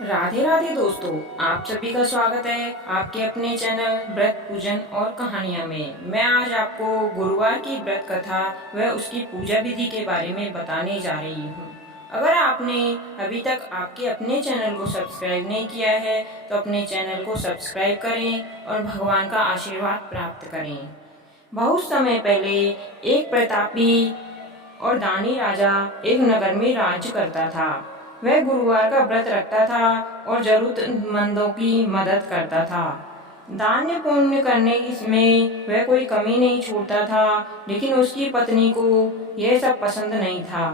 राधे राधे दोस्तों, आप सभी का स्वागत है आपके अपने चैनल व्रत पूजन और कहानियां में। मैं आज आपको गुरुवार की व्रत कथा व उसकी पूजा विधि के बारे में बताने जा रही हूँ। अगर आपने अभी तक आपके अपने चैनल को सब्सक्राइब नहीं किया है तो अपने चैनल को सब्सक्राइब करें और भगवान का आशीर्वाद प्राप्त करें। बहुत समय पहले एक प्रतापी और दानी राजा एक नगर में राज्य करता था। वह गुरुवार का व्रत रखता था और जरूरतमंदों की मदद करता था। दान पुण्य करने में वह कोई कमी नहीं छोड़ता था, लेकिन उसकी पत्नी को यह सब पसंद नहीं था।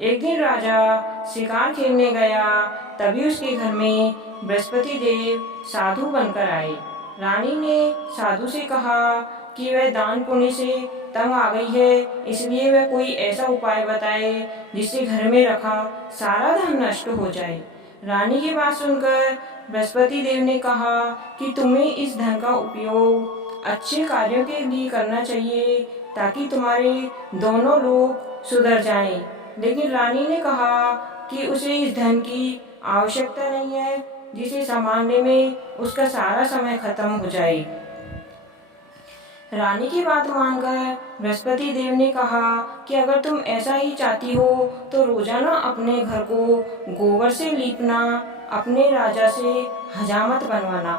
एक दिन राजा शिकार खेलने गया, तभी उसके घर में बृहस्पति देव साधु बनकर आए। रानी ने साधु से कहा कि वह दान पुण्य से तंग आ गई है, इसलिए वह कोई ऐसा उपाय बताए जिससे घर में रखा सारा धन नष्ट हो जाए। रानी की बात सुनकर बृहस्पति देव ने कहा कि तुम्हें इस धन का उपयोग अच्छे कार्यों के लिए करना चाहिए ताकि तुम्हारे दोनों लोग सुधर जाएं। लेकिन रानी ने कहा कि उसे इस धन की आवश्यकता नहीं है जिसे संभालने में उसका सारा समय खत्म हो जाए। रानी की बात मानकर बृहस्पति देव ने कहा कि अगर तुम ऐसा ही चाहती हो तो रोजाना अपने घर को गोबर से लीपना, अपने राजा से हजामत बनवाना,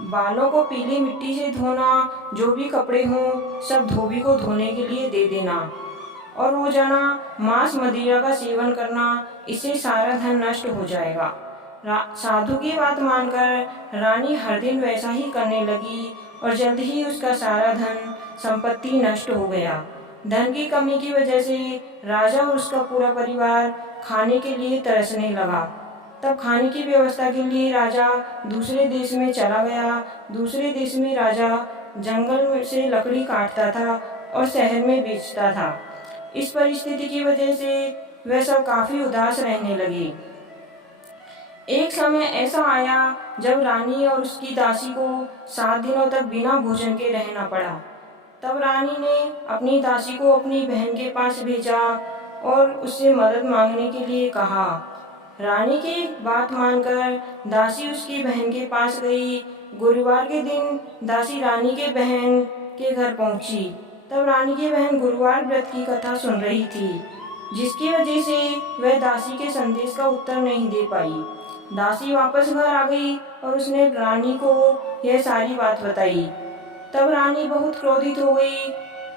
बालों को पीली मिट्टी से धोना, जो भी कपड़े हों सब धोबी को धोने के लिए दे देना और रोजाना मांस मदिरा का सेवन करना, इससे सारा धन नष्ट हो जाएगा। साधु की बात मानकर रानी हर दिन वैसा ही करने लगी और जल्द ही उसका सारा धन संपत्ति नष्ट हो गया। धन की कमी की वजह से राजा और उसका पूरा परिवार खाने के लिए तरसने लगा। तब खाने की व्यवस्था के लिए राजा दूसरे देश में चला गया। दूसरे देश में राजा जंगल से लकड़ी काटता था और शहर में बेचता था। इस परिस्थिति की वजह से वह सब काफी उदास रहने लगे। एक समय ऐसा आया जब रानी और उसकी दासी को 7 दिनों तक बिना भोजन के रहना पड़ा। तब रानी ने अपनी दासी को अपनी बहन के पास भेजा और उससे मदद मांगने के लिए कहा। रानी की बात मानकर दासी उसकी बहन के पास गई। गुरुवार के दिन दासी रानी के बहन के घर पहुंची। तब रानी की बहन गुरुवार व्रत की कथा सुन रही थी, जिसकी वजह से वह दासी के संदेश का उत्तर नहीं दे पाई। दासी वापस घर आ गई और उसने रानी को यह सारी बात बताई। तब रानी बहुत क्रोधित हो गई।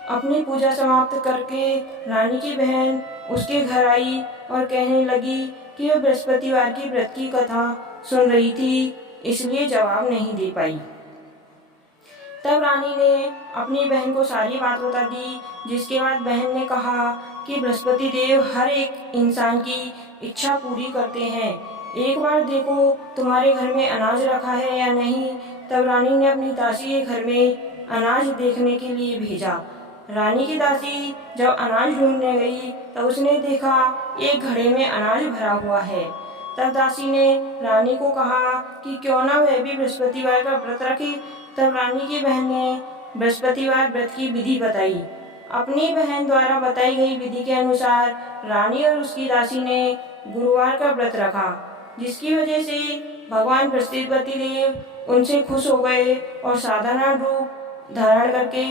अपनी पूजा समाप्त करके रानी की बहन उसके घर आई और कहने लगी कि वह बृहस्पतिवार की व्रत की कथा सुन रही थी, इसलिए जवाब नहीं दे पाई। तब रानी ने अपनी बहन को सारी बात बता दी, जिसके बाद बहन ने कहा कि बृहस्पति देव हर एक इंसान की इच्छा पूरी करते हैं। एक बार देखो तुम्हारे घर में अनाज रखा है या नहीं। तब रानी ने अपनी दासी के घर में अनाज देखने के लिए भेजा। रानी की दासी जब अनाज ढूंढने गई तब उसने देखा एक घड़े में अनाज भरा हुआ है। तब दासी ने रानी को कहा कि क्यों ना वह भी बृहस्पतिवार का व्रत रखे। तब रानी की बहन ने बृहस्पतिवार व्रत की विधि बताई। अपनी बहन द्वारा बताई गई विधि के अनुसार रानी और उसकी दासी ने गुरुवार का व्रत रखा, जिसकी वजह से भगवान बृहस्पति देव उनसे खुश हो गए और साधारण रूप धारण करके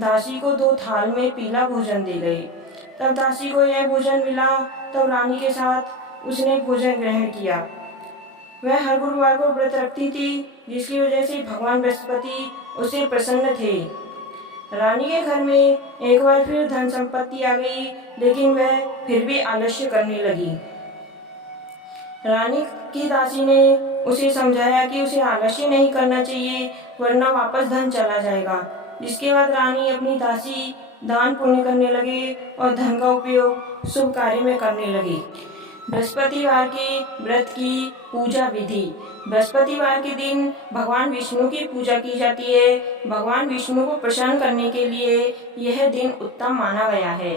दासी को 2 थाल में पीला भोजन दे गए। तब दासी को यह भोजन मिला। तब रानी के साथ उसने भोजन ग्रहण किया। वह हर गुरुवार को व्रत रखती थी, जिसकी वजह से भगवान बृहस्पति उससे प्रसन्न थे। रानी के घर में एक बार फिर धन संपत्ति आ गई, लेकिन वह फिर भी आलस्य करने लगी। रानी की दासी ने उसे समझाया कि उसे आलस्य नहीं करना चाहिए, वरना वापस धन चला जाएगा। जिसके बाद रानी अपनी दासी दान पुण्य करने लगे और धन का उपयोग शुभ कार्य में करने लगी। बृहस्पतिवार के व्रत की पूजा विधि। बृहस्पतिवार के दिन भगवान विष्णु की पूजा की जाती है। भगवान विष्णु को प्रसन्न करने के लिए यह दिन उत्तम माना गया है।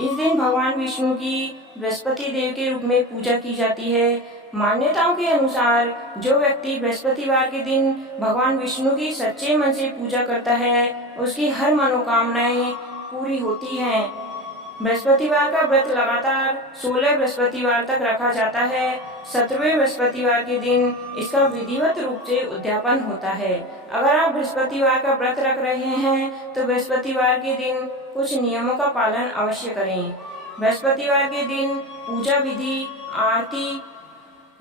इस दिन भगवान विष्णु की बृहस्पति देव के रूप में पूजा की जाती है। मान्यताओं के अनुसार जो व्यक्ति बृहस्पतिवार के दिन भगवान विष्णु की सच्चे मन से पूजा करता है, उसकी हर मनोकामनाएं पूरी होती हैं। बृहस्पतिवार का व्रत लगातार 16 बृहस्पतिवार तक रखा जाता है। 17वें बृहस्पतिवार के दिन इसका विधिवत रूप से उद्यापन होता है। अगर आप बृहस्पतिवार का व्रत रख रहे हैं तो बृहस्पतिवार के दिन कुछ नियमों का पालन अवश्य करें। बृहस्पतिवार के दिन पूजा विधि, आरती।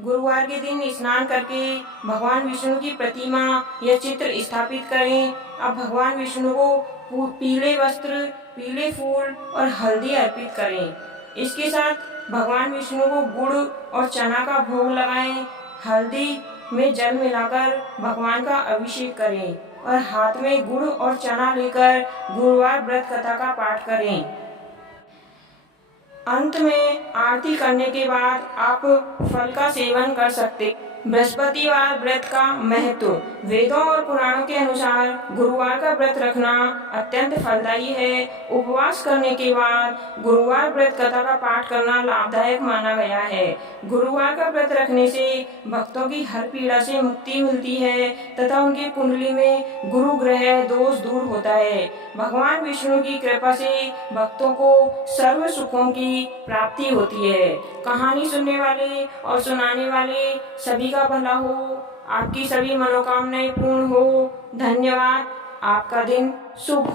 गुरुवार के दिन स्नान करके भगवान विष्णु की प्रतिमा या चित्र स्थापित करें। अब भगवान विष्णु को पीले वस्त्र, पीले फूल और हल्दी अर्पित करें। इसके साथ भगवान विष्णु को गुड़ और चना का भोग लगाएं। हल्दी में जल मिलाकर भगवान का अभिषेक करें और हाथ में गुड़ और चना लेकर गुरुवार व्रत कथा का पाठ करें। अंत में आरती करने के बाद आप फल का सेवन कर सकते। बृहस्पतिवार व्रत का महत्व। वेदों और पुराणों के अनुसार गुरुवार का व्रत रखना अत्यंत फलदायी है। उपवास करने के बाद गुरुवार व्रत कथा का पाठ करना लाभदायक माना गया है। गुरुवार का व्रत रखने से भक्तों की हर पीड़ा से मुक्ति मिलती है तथा उनकी कुंडली में गुरु ग्रह दोष दूर होता है। भगवान विष्णु की कृपा से भक्तों को सर्व सुखों की प्राप्ति होती है। कहानी सुनने वाले और सुनाने वाले सभी का भला हो, आपकी सभी मनोकामनाएं पूर्ण हो। धन्यवाद। आपका दिन शुभ हो।